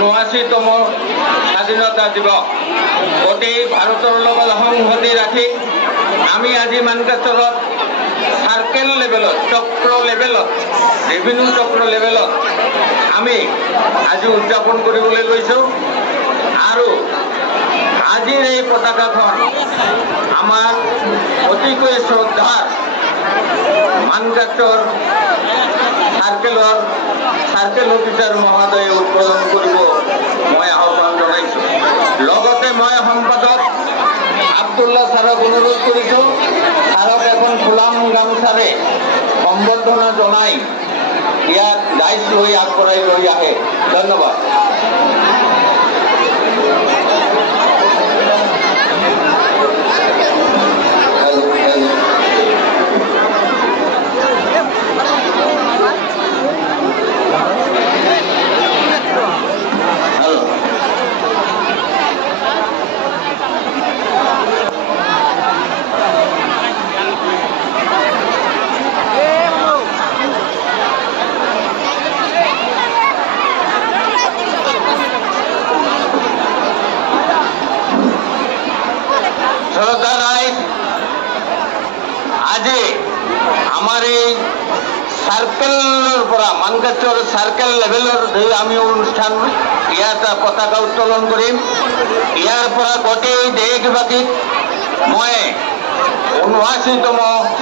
79তম স্বাধীনতা দিৱস গোটেই ভাৰতৰ লগত সংহতি ৰাখি আমি আজি মানকাচৰত সাৰ্কেল লেভেলত চক্ৰ লেভেলত ৰেভিনিউ চক্ৰ লেভেলত আমি আজি উদযাপন কৰিবলৈ লৈছোঁ আৰু আজিৰ এই পতাকাখন আমাৰ অতিকৈ শ্ৰদ্ধাৰ মানকাচৰ সাৰ্কেল অফিচাৰ মহোদয়ে উদ্বোধন কৰিব মই আহ্বান জনাইছোঁ। লগতে মই সম্পাদক আব্দুল্লাহ ছাৰক অনুৰোধ কৰিছোঁ ছাৰক এখন ফুলাম গামোচাৰে সম্বৰ্ধনা জনাই ইয়াত ডাইচ লৈ আগবঢ়াই লৈ আহে। ধন্যবাদ। আজি আমাৰ এই সাৰ্কেলৰ পৰা মানকাচৰ সাৰ্কেল লেভেলৰ আমি অনুষ্ঠান ইয়াত পতাকা উত্তোলন কৰিম। ইয়াৰ পৰা গোটেই দেশবাসীক মই 79তম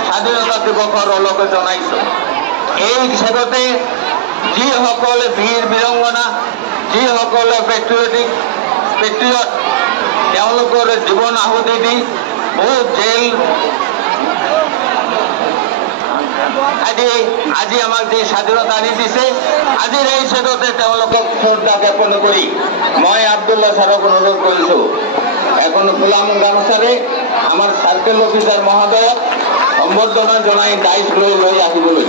স্বাধীনতা দিৱসৰ অলপ জনাইছোঁ। এই ক্ষেত্ৰতে যিসকলে বীৰ বীৰংগনা যিসকলে পেট্ৰিয়ট তেওঁলোকৰ জীৱন আহুতি দি বহুত জেল আজি আমাক যি স্বাধীনতা আনি দিছে আজিৰ এই ক্ষেত্ৰতে তেওঁলোকক শ্ৰদ্ধা জ্ঞাপন কৰি মই আব্দুল্লাহ ছাৰক অনুৰোধ কৰিছোঁ এখন ফুলাম গামোচাৰে আমাৰ সাৰ্কেল অফিচাৰ মহোদয়ক সম্বৰ্ধনা জনাই ডাইচ লৈ আহিবলৈ।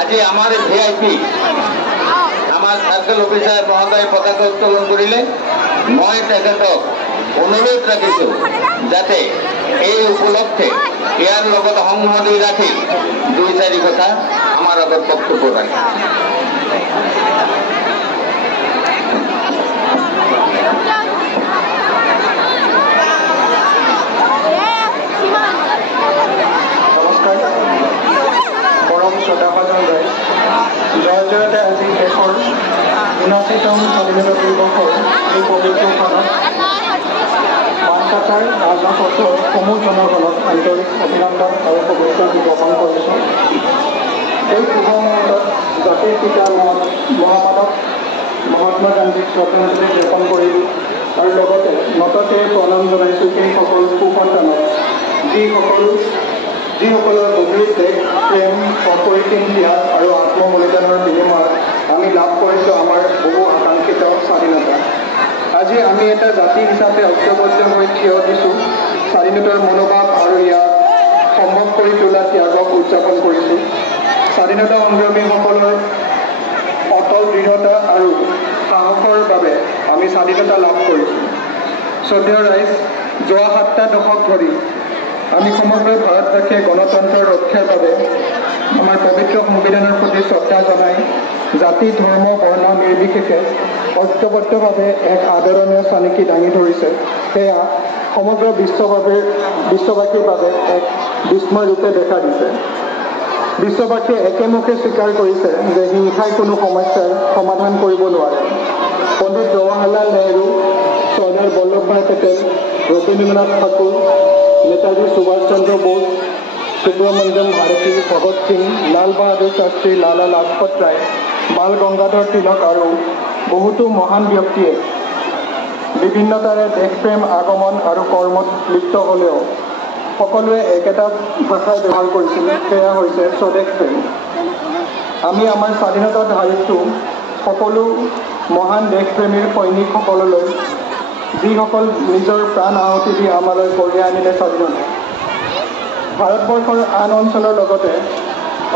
আজি আমাৰ ভিআইপি আমাৰ সাৰ্কেল অফিচাৰ মহোদয় পতাকা উত্তোলন কৰিলে। মই তেখেতক অনুৰোধ ৰাখিছোঁ যাতে এই উপলক্ষে ইয়াৰ লগত সংহতি ৰাখি 2-4 কথা আমাৰ আগত বক্তব্য ৰাখে। পৰম শ্ৰদ্ধাভাজন ৰাইজ, জয়তে আজি দেশৰ 79তম স্বাধীনতা দিৱসৰ এই পবিত্ৰ ক্ষণত মানকাছাৰ ৰাজপথৰ সমূহ জনগণক আন্তৰিক অভিনন্দন আৰু শুভেচ্ছা জ্ঞাপন কৰিছোঁ। এই শুভ মুহূৰ্তত জাতিৰ পিতা মহামানৱ মহাত্মা গান্ধীক শ্ৰদ্ধাঞ্জলি জ্ঞাপন কৰিলোঁ আৰু লগতে নততে প্ৰণাম জনাইছোঁ সেই সকলো সুসন্তানক যিসকলৰ গভীৰ দেশ প্ৰেম, অপৰিসীম ত্যাগ আৰু আত্মবলিদানৰ বিনিময়ত আমি লাভ কৰিছোঁ আমাৰ বহু আকাংক্ষিত স্বাধীনতা। আজি আমি এটা জাতি হিচাপে ঐক্যবদ্ধ হৈ থিয় দিছোঁ, স্বাধীনতাৰ মনোভাৱ আৰু ইয়াক সম্ভৱ কৰি তোলা ত্যাগক উদযাপন কৰিছোঁ। স্বাধীনতা সংগ্ৰামীসকলৰ অটল দৃঢ়তা আৰু সাহসৰ বাবে আমি স্বাধীনতা লাভ কৰিছোঁ। শ্ৰদ্ধেয় ৰাইজ, যোৱা 7টা দশক ধৰি আমি সমগ্ৰ ভাৰতবাসীয়ে গণতন্ত্ৰৰ ৰক্ষাৰ বাবে আমাৰ পবিত্ৰ সংবিধানৰ প্ৰতি শ্ৰদ্ধা জনাই জাতি, ধৰ্ম, বৰ্ণ নিৰ্বিশেষে ঐক্যবদ্ধভাৱে এক আদৰণীয় চানিকি দাঙি ধৰিছে। সেয়া সমগ্ৰ বিশ্ববাসীৰ বাবে এক বিস্ময় ৰূপে দেখা দিছে। বিশ্ববাসীয়ে একেমুখে স্বীকাৰ কৰিছে যে হিংসাই কোনো সমস্যাৰ সমাধান কৰিব নোৱাৰে। পণ্ডিত জৱাহৰলাল নেহৰু, চৰ্দাৰ বল্লভভাই পেটেল, ৰবীন্দ্ৰনাথ ঠাকুৰ, নেতাজী সুভাষ চন্দ্ৰ বোস, সুব্ৰমণ্যম ভাৰতী, ভগত সিং, লাল বাহাদুৰ শাস্ত্ৰী, লালা লাজপত ৰায়, বাল গংগাধৰ তিলক আৰু বহুতো মহান ব্যক্তিয়ে বিভিন্নতাৰে দেশপ্ৰেম, আগমন আৰু কৰ্মত লিপ্ত হ'লেও সকলোৱে একেটা ভাষাই ব্যৱহাৰ কৰিছিল, সেয়া হৈছে স্বদেশ প্ৰেম। আমি আমাৰ স্বাধীনতা ধাৰিছোঁ সকলো মহান দেশপ্ৰেমীৰ সৈনিকসকললৈ, যিসকল নিজৰ প্ৰাণ আহুতি দি আমালৈ কঢ়িয়াই আনিলে স্বাধীনতা। ভাৰতবৰ্ষৰ আন অঞ্চলৰ লগতে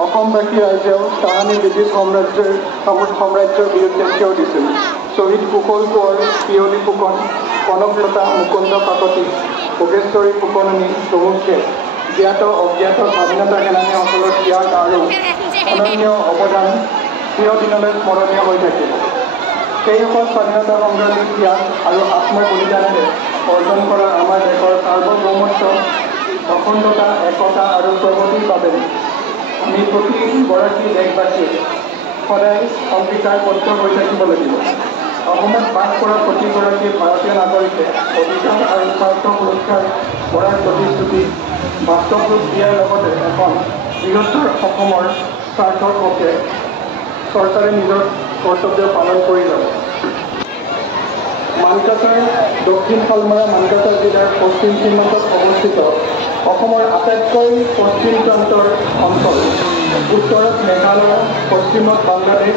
অসমবাসী ৰাইজেও তাহানি ব্ৰিটিছ সাম্ৰাজ্যৰ বিৰুদ্ধে থিয় দিছিল। শ্বহীদ কুশল কোঁৱৰ, পিয়লি ফুকন, কনকলতা, মুকুন্দ কাকতি, ভোগেশ্বৰী ফুকননী প্ৰমুখ্যে জ্ঞাত অজ্ঞাত স্বাধীনতা সেনানীসকলৰ ত্যাগ আৰু অনন্য অৱদান চিৰদিনলৈ স্মৰণীয় হৈ থাকিব। সেইসকল স্বাধীনতা সংগ্ৰামী ত্যাগ আৰু আত্মবলিদানেৰে অৰ্জন কৰা আমাৰ দেশৰ সাৰ্বভৌমত্ব, অখণ্ডতা, একতা আৰু প্ৰগতিৰ বাবে আমি প্ৰতিগৰাকী দেশবাসীয়ে সদায় অংগীকাৰবদ্ধ হৈ থাকিব লাগিব। অসমত বাস কৰা প্ৰতিগৰাকী ভাৰতীয় নাগৰিকে অধিকাৰ আৰু স্বাৰ্থ সুৰক্ষাৰ কৰাৰ প্ৰতিশ্ৰুতি বাস্তৱ ৰূপ দিয়াৰ লগতে এখন বৃহত্তৰ অসমৰ স্বাৰ্থৰ হকে চৰকাৰে নিজৰ কৰ্তব্য পালন কৰি যাব। মানকাছাৰ দক্ষিণ শালমৰা মানকাছাৰ জিলাৰ পশ্চিম সীমান্তত অৱস্থিত অসমৰ আটাইতকৈ পশ্চিম প্ৰান্তৰ অঞ্চল। উত্তৰত মেঘালয়, পশ্চিমত বাংলাদেশ,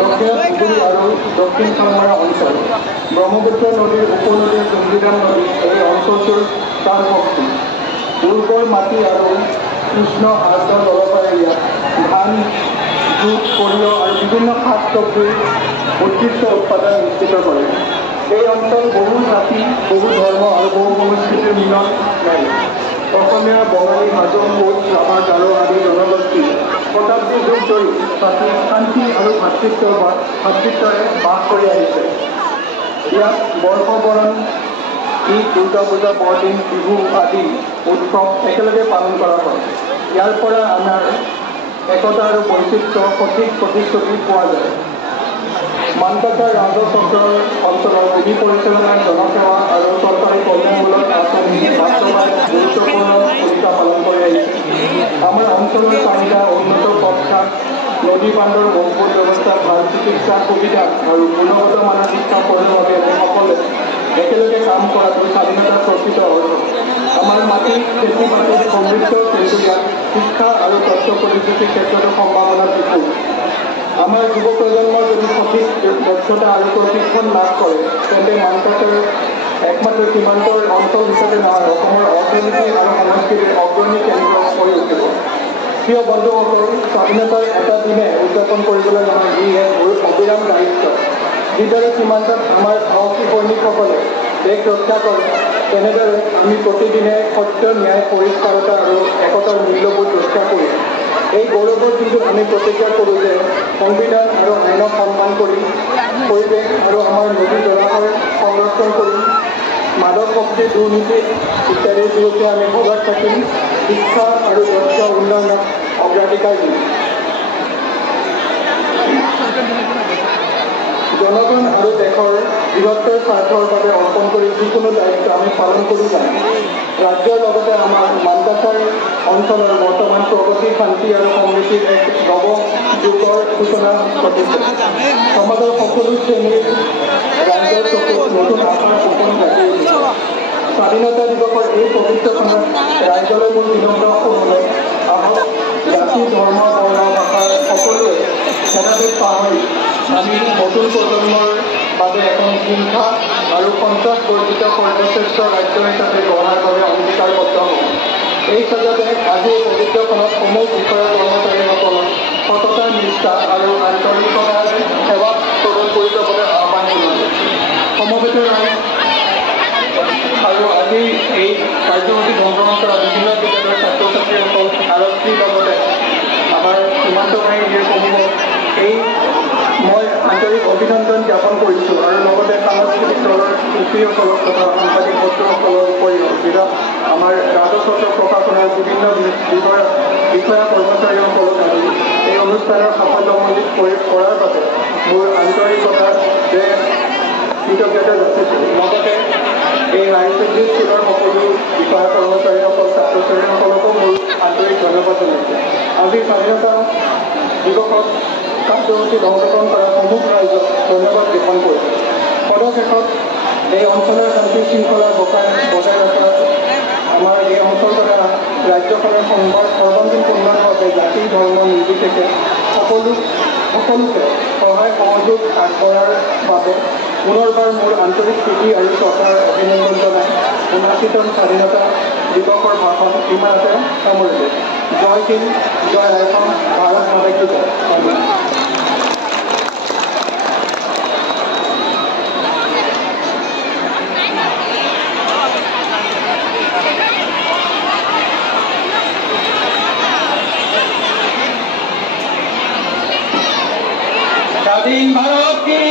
দক্ষিণত উগুৰি আৰু দক্ষিণ শালমৰা অঞ্চল। ব্ৰহ্মপুত্ৰ নদীৰ উপনদীৰ জুমলিদাম নদী এই অঞ্চলটোৰ প্ৰাণ শক্তি। উৰ্বৰ মাটি আৰু কৃষ্ণ আৰ্দ্ৰ জলবায়ুৰে ইয়াত ধান, জুট, সৰিয়হ আৰু বিভিন্ন শাক চব্জিৰ উৎকৃষ্ট উৎপাদন নিশ্চিত কৰে। এই অঞ্চল বহু জাতি, বহু ধৰ্ম আৰু বহু সংস্কৃতিৰ মিলন নাই। অসমীয়া, বঙালী, হাজং, কোচ, ৰাভা, গাৰো আদি জনগোষ্ঠী শতাব্দী যুগ ধৰি শান্তি আৰু ভাতৃত্বৰে বাস কৰি আহিছে। ইয়াত বৰ্ষবৰণ, ঈদ, দুৰ্গা পূজা, বৰদিন, বিহু আদি উৎসৱ একেলগে পালন কৰা হয়। ইয়াৰ পৰা আমাৰ একতা আৰু বৈচিত্ৰ্য সঠিক প্ৰতিশ্ৰুতি পোৱা যায়। মানকাছাৰ ৰাজচক্ৰৰ অঞ্চলৰ বিধি পৰিচালনাৰ জনসেৱা আৰু চৰকাৰী কল্যাণমূলক আঁচনি বাস্তৱায়িত গুৰুত্বপূৰ্ণ ভূমিকা পালন কৰি আহিছে। আমাৰ অঞ্চলৰ চাহিদা, উন্নত পথঘাট, নদী বান্ধৰ মজবুত ব্যৱস্থা, ভাল চিকিৎসা সুবিধা আৰু গুণগত মানৰ শিক্ষা প্ৰদানৰ বাবে সকলে একেলগে কাম কৰাটো স্বাধীনতাৰ প্ৰকৃত অৰ্থ। আমাৰ মাটি খেতি বাতিত সমৃদ্ধ, কিন্তু ইয়াত শিক্ষা আৰু তথ্য প্ৰযুক্তিৰ ক্ষেত্ৰতো সম্ভাৱনা বিপুল। আমাৰ যুৱ প্ৰজন্মৰ যদি সঠিক দক্ষতা আৰু প্ৰশিক্ষণ লাভ কৰে তেন্তে মানকাছাৰ একমাত্ৰ সীমান্তৰ অঞ্চল হিচাপে নহয়, অসমৰ অৰ্থনীতি আৰু সংস্কৃতিৰ অগ্ৰণী কেন্দ্ৰ হৈ উঠিব। প্ৰিয় বন্ধুসকল, স্বাধীনতাৰ এটা দিনে উদযাপন কৰিবলৈ নহয়, ই এক অবিৰাম দায়িত্ব। যিদৰে সীমান্তত আমাৰ সাহসী সৈনিকসকলে দেশ ৰক্ষা কৰে তেনেদৰে আমি প্ৰতিদিনে সত্য ন্যায় পৰিষ্কাৰতা আৰু একতাৰ মূল্যবোধ ৰক্ষা কৰোঁ। এই গৌৰৱত কিন্তু আমি প্ৰতিজ্ঞা কৰোঁ যে সংবিধান আৰু আইনক সন্মান কৰি পৰিৱেশ আৰু আমাৰ নদী জলাশয় সংৰক্ষণ কৰিম, মাদক শক্তি দুৰ্নীতি ইত্যাদিৰ বিৰুদ্ধে আমি সজাগ থাকিম, শিক্ষা আৰু দক্ষ উন্নয়নক অগ্ৰাধিকাৰ দিম। জনগণ আৰু দেশৰ বৃহত্তৰ স্বাৰ্থৰ বাবে অৰ্পণ কৰি যিকোনো দায়িত্ব আমি পালন কৰি যাম। ৰাজ্যৰ লগতে আমাৰ মানকাছাৰ অঞ্চলৰ বৰ্তমান প্ৰগতি, শান্তি আৰু সমৃদ্ধিৰ এক নৱ যুগৰ সূচনা ঘটিছে। সমাজৰ সকলো শ্ৰেণীৰ ৰাইজৰ চকুত নতুন আশাৰ সপোন জাগি উঠিছে। স্বাধীনতা দিৱসৰ এই পবিত্ৰ ক্ষণত ৰাইজলৈ মোৰ বিনম্ৰ অনুৰোধ, আহক জাতি, ধৰ্ম, বৰ্ণ, ভাষা সকলোৱে ভেদাভেদ পাহৰি আমি নতুন প্ৰজন্মৰ বাবে এখন হিংসা আৰু সন্ত্ৰাস বৰ্জিত সৰ্বশ্ৰেষ্ঠ ৰাজ্য হিচাপে গঢ়াৰ বাবে অংগীকাৰবদ্ধ হওঁ। এই সজাতে আজি এই পবিত্ৰখনত সমূহ বিষয়া কৰ্মচাৰীসকলক সততা, নিষ্ঠা আৰু আন্তৰিকতাৰ সেৱা প্ৰদান কৰি যাবলৈ আহ্বান জনাইছোঁ। সমবেত ৰাইজ আৰু আজি এই কাৰ্যসূচীত অংশগ্ৰহণ কৰা বিভিন্ন বিদ্যালয়ৰ ছাত্ৰ ছাত্ৰীসকল, আৰক্ষীৰ লগতে আমাৰ সীমান্ত বাহিনীৰ সমূহক মই আন্তৰিক অভিনন্দন জ্ঞাপন কৰিছোঁ আৰু লগতে সাংস্কৃতিক দলৰ শিল্পীসকলক তথা সাংবাদিক বন্ধুসকলৰ উপৰিও জিলাত আমাৰ ৰাজস্ব প্ৰশাসনৰ বিভিন্ন বিষয়া কৰ্মচাৰীসকলক আজি এই অনুষ্ঠানৰ সাফল্যমণ্ডিত কৰাৰ বাবে মোৰ আন্তৰিকতা যে কৃতজ্ঞতা যাচিছোঁ। লগতে এই হায়াৰ ছেকেণ্ডেৰী স্কুলৰ সকলো বিষয়া কৰ্মচাৰীসকল, ছাত্ৰ ছাত্ৰীসকলকো মোৰ আন্তৰিক ধন্যবাদ জনাইছোঁ। আজি স্বাধীনতা দিৱসত কাৰ্যসূচীত অংশগ্ৰহণ কৰা সমূহ ৰাইজক ধন্যবাদ জ্ঞাপন কৰিছোঁ। পদশেষত এই অঞ্চলৰ শান্তি শৃংখলা বজাই ৰখাত আমাৰ এই অঞ্চলটোৱে ৰাজ্যখনৰ সৰ্বাংগীন উন্নয়নৰ বাবে জাতি, ধৰ্ম নিৰ্বিশেষে সকলোকে সহায় সহযোগ আগবঢ়াৰ বাবে পুনৰবাৰ মোৰ আন্তৰিক প্ৰীতি আৰু শ্ৰদ্ধাৰ অভিনন্দন জনাই ৭৯তম স্বাধীনতা দিৱসৰ ভাষণ ইমানতে সামৰিছোঁ। জয় হিন্দ, জয় আইখন, ভাৰত মাতা কি জয়। ধন্যবাদ। স্বাধীন ভাৰত কি